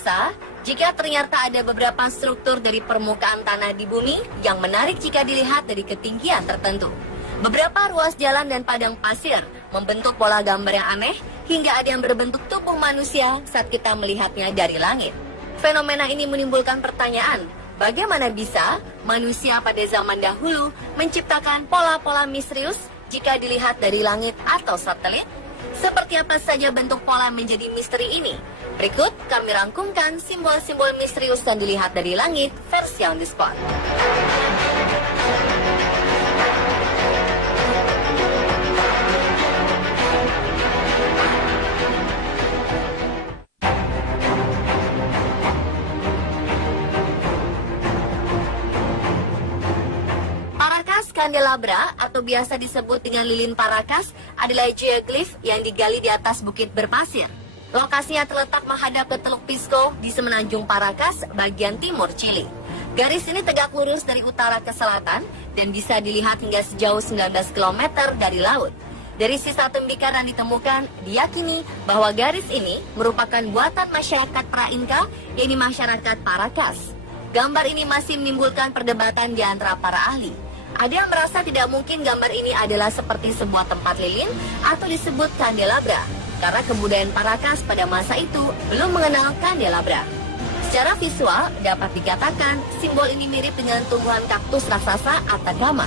pemirsa, jika ternyata ada beberapa struktur dari permukaan tanah di bumi yang menarik jika dilihat dari ketinggian tertentu. Beberapa ruas jalan dan padang pasir membentuk pola gambar yang aneh hingga ada yang berbentuk tubuh manusia saat kita melihatnya dari langit. Fenomena ini menimbulkan pertanyaan, bagaimana bisa manusia pada zaman dahulu menciptakan pola-pola misterius jika dilihat dari langit atau satelit? Seperti apa saja bentuk pola menjadi misteri ini? Berikut kami rangkumkan simbol-simbol misterius yang dilihat dari langit versi on the spot. Candelabra atau biasa disebut dengan lilin Paracas adalah geoglif yang digali di atas bukit berpasir. Lokasinya terletak menghadap ke Teluk Pisco di semenanjung Paracas, bagian timur Chili. Garis ini tegak lurus dari utara ke selatan dan bisa dilihat hingga sejauh 19 km dari laut. Dari sisa tembikar yang ditemukan, diyakini bahwa garis ini merupakan buatan masyarakat pra-Inca, yaitu masyarakat Paracas. Gambar ini masih menimbulkan perdebatan di antara para ahli. Ada yang merasa tidak mungkin gambar ini adalah seperti sebuah tempat lilin atau disebut candelabra, karena kebudayaan Paracas pada masa itu belum mengenal candelabra. Secara visual, dapat dikatakan simbol ini mirip dengan tumbuhan kaktus raksasa Atacama.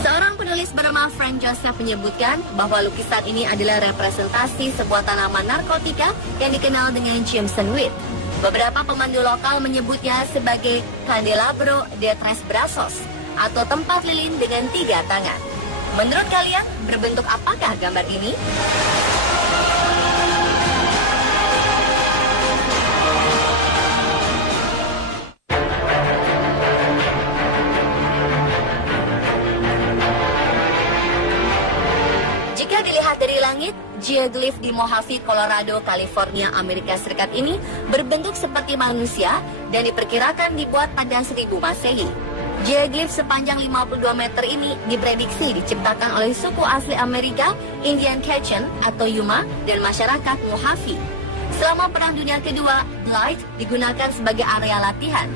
Seorang penulis bernama Frank Joseph menyebutkan bahwa lukisan ini adalah representasi sebuah tanaman narkotika yang dikenal dengan Jameson-weed. Beberapa pemandu lokal menyebutnya sebagai Candelabro de Tres Brazos, atau tempat lilin dengan 3 tangan. Menurut kalian, berbentuk apakah gambar ini? Jika dilihat dari langit, geoglif di Mojave, Colorado, California, Amerika Serikat ini berbentuk seperti manusia dan diperkirakan dibuat pada 1000 Masehi. Geoglif sepanjang 52 meter ini diprediksi diciptakan oleh suku asli Amerika, Indian Quechua atau Yuma, dan masyarakat Mojave. Selama Perang Dunia Kedua, Blythe digunakan sebagai area latihan.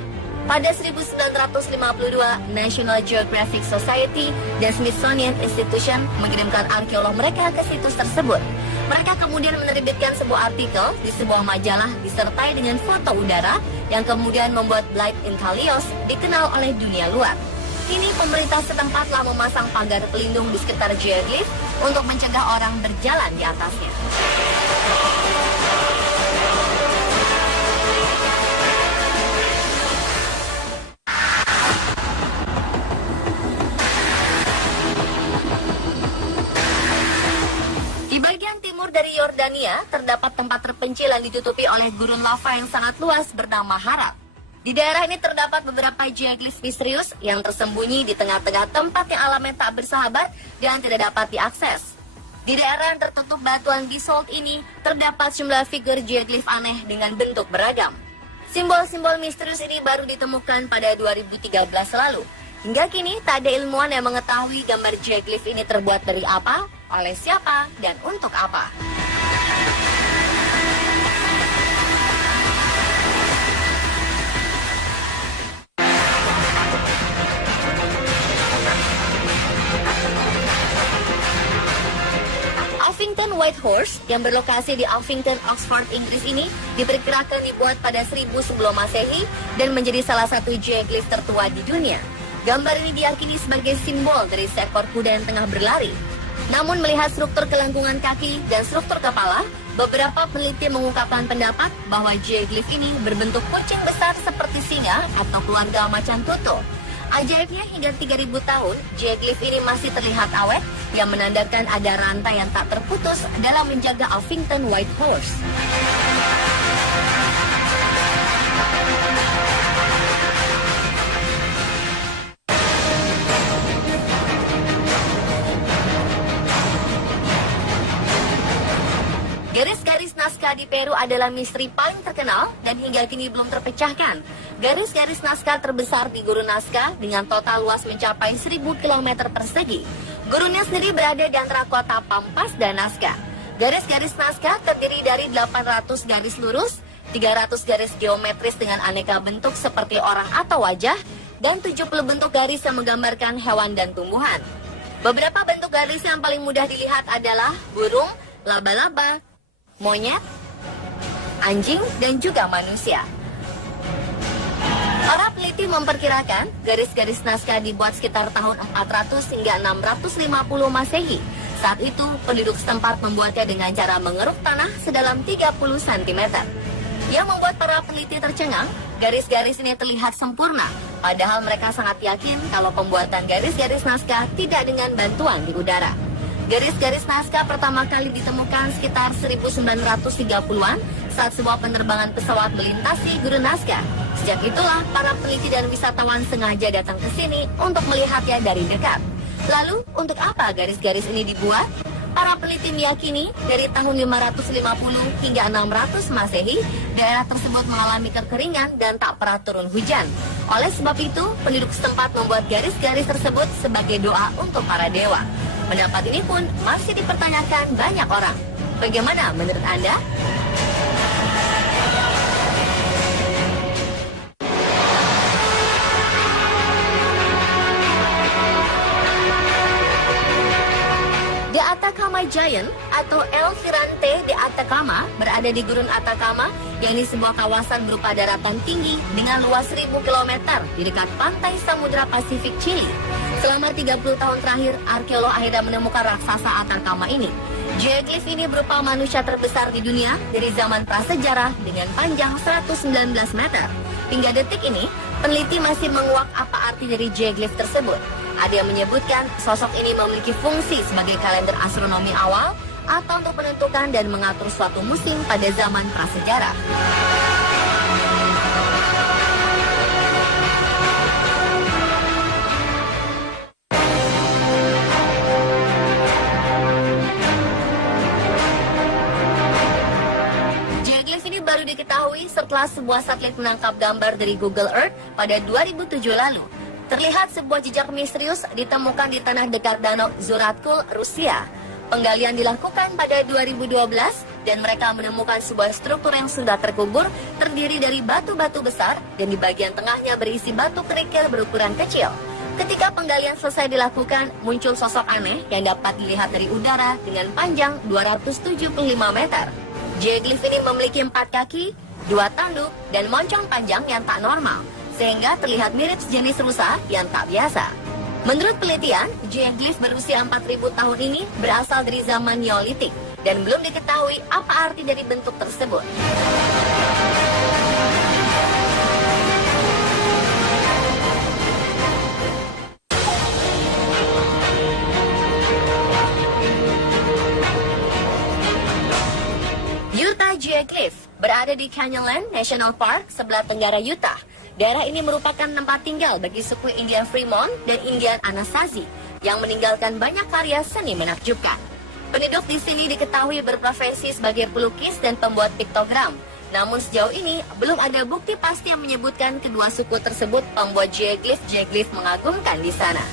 Pada 1952, National Geographic Society dan Smithsonian Institution mengirimkan arkeolog mereka ke situs tersebut. Mereka kemudian menerbitkan sebuah artikel di sebuah majalah disertai dengan foto udara yang kemudian membuat Blythe Incalios dikenal oleh dunia luar. Kini pemerintah setempat telah memasang pagar pelindung di sekitar geoglif untuk mencegah orang berjalan di atasnya. Dari Yordania, terdapat tempat terpencil yang ditutupi oleh gurun lava yang sangat luas bernama Harad. Di daerah ini terdapat beberapa geoglif misterius yang tersembunyi di tengah-tengah tempat yang alamnya tak bersahabat dan tidak dapat diakses. Di daerah yang tertutup batuan basalt ini, terdapat sejumlah figur geoglif aneh dengan bentuk beragam. Simbol-simbol misterius ini baru ditemukan pada 2013 lalu. Hingga kini, tak ada ilmuwan yang mengetahui gambar geoglif ini terbuat dari apa, oleh siapa, dan untuk apa. Uffington White Horse yang berlokasi di Uffington, Oxford, Inggris ini diperkirakan dibuat pada 1000 sebelum Masehi dan menjadi salah satu geoglif tertua di dunia. Gambar ini diyakini sebagai simbol dari seekor kuda yang tengah berlari. Namun melihat struktur kelengkungan kaki dan struktur kepala, beberapa peneliti mengungkapkan pendapat bahwa geoglif ini berbentuk kucing besar seperti singa atau keluarga macan tutul. Ajaibnya hingga 3000 tahun, geoglif ini masih terlihat awet yang menandakan ada rantai yang tak terputus dalam menjaga Uffington White Horse. Garis-garis naskah di Peru adalah misteri paling terkenal dan hingga kini belum terpecahkan. Garis-garis naskah terbesar di Gurun Nazca dengan total luas mencapai 1000 km persegi. Gurunnya sendiri berada di antara kota Pampas dan Nazca. Garis-garis naskah terdiri dari 800 garis lurus 300 garis geometris dengan aneka bentuk seperti orang atau wajah, dan 70 bentuk garis yang menggambarkan hewan dan tumbuhan. Beberapa bentuk garis yang paling mudah dilihat adalah burung, laba-laba, monyet, anjing, dan juga manusia. Para peneliti memperkirakan garis-garis Nazca dibuat sekitar tahun 400 hingga 650 Masehi. Saat itu, penduduk setempat membuatnya dengan cara mengeruk tanah sedalam 30 cm. Yang membuat para peneliti tercengang, garis-garis ini terlihat sempurna, padahal mereka sangat yakin kalau pembuatan garis-garis Nazca tidak dengan bantuan di udara. Garis-garis Nazca pertama kali ditemukan sekitar 1930-an saat sebuah penerbangan pesawat melintasi gurun Nazca. Sejak itulah, para peneliti dan wisatawan sengaja datang ke sini untuk melihatnya dari dekat. Lalu, untuk apa garis-garis ini dibuat? Para peneliti meyakini dari tahun 550 hingga 600 Masehi, daerah tersebut mengalami kekeringan dan tak pernah turun hujan. Oleh sebab itu, penduduk setempat membuat garis-garis tersebut sebagai doa untuk para dewa. Pendapat ini pun masih dipertanyakan banyak orang. Bagaimana menurut Anda? The Atacama Giant atau El Gigante de Atacama berada di Gurun Atacama, yakni sebuah kawasan berupa daratan tinggi dengan luas 1000 km di dekat pantai Samudra Pasifik Chili. Selama 30 tahun terakhir, arkeolog akhirnya menemukan raksasa Atacama ini. Geoglif ini berupa manusia terbesar di dunia dari zaman prasejarah dengan panjang 119 meter. Hingga detik ini, peneliti masih menguak apa arti dari geoglif tersebut. Ada yang menyebutkan sosok ini memiliki fungsi sebagai kalender astronomi awal atau untuk menentukan dan mengatur suatu musim pada zaman prasejarah. Geoglif ini baru diketahui setelah sebuah satelit menangkap gambar dari Google Earth pada 2007 lalu. Terlihat sebuah jejak misterius ditemukan di tanah dekat Danau Zuratkul, Rusia. Penggalian dilakukan pada 2012 dan mereka menemukan sebuah struktur yang sudah terkubur terdiri dari batu-batu besar dan di bagian tengahnya berisi batu kerikil berukuran kecil. Ketika penggalian selesai dilakukan, muncul sosok aneh yang dapat dilihat dari udara dengan panjang 275 meter. Geoglif ini memiliki 4 kaki, 2 tanduk, dan moncong panjang yang tak normal, sehingga terlihat mirip sejenis rusa yang tak biasa. Menurut penelitian, geoglif berusia 4000 tahun ini berasal dari zaman Neolitik dan belum diketahui apa arti dari bentuk tersebut. Utah Geoglyph berada di Canyonland National Park sebelah tenggara Utah. Daerah ini merupakan tempat tinggal bagi suku Indian Fremont dan Indian Anasazi yang meninggalkan banyak karya seni menakjubkan. Penduduk di sini diketahui berprofesi sebagai pelukis dan pembuat piktogram. Namun sejauh ini belum ada bukti pasti yang menyebutkan kedua suku tersebut membuat geoglif mengagumkan di sana.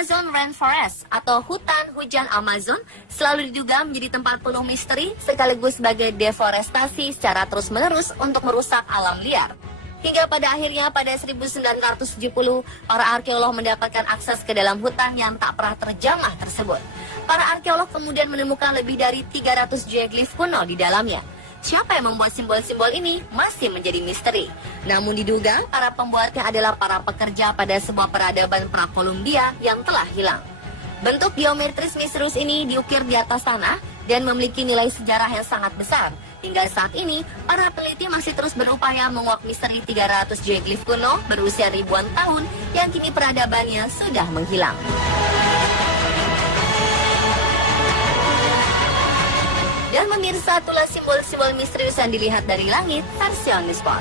Amazon Rainforest atau hutan hujan Amazon selalu diduga menjadi tempat penuh misteri sekaligus sebagai deforestasi secara terus-menerus untuk merusak alam liar. Hingga pada akhirnya pada 1970, para arkeolog mendapatkan akses ke dalam hutan yang tak pernah terjamah tersebut. Para arkeolog kemudian menemukan lebih dari 300 geoglif kuno di dalamnya. Siapa yang membuat simbol-simbol ini masih menjadi misteri. Namun diduga para pembuatnya adalah para pekerja pada sebuah peradaban pra-Kolombia yang telah hilang. Bentuk geometris misterius ini diukir di atas tanah dan memiliki nilai sejarah yang sangat besar. Hingga saat ini, para peneliti masih terus berupaya menguak misteri 300 geoglif kuno berusia ribuan tahun yang kini peradabannya sudah menghilang. Dan pemirsa, itulah simbol-simbol misterius yang dilihat dari langit versi On The Spot.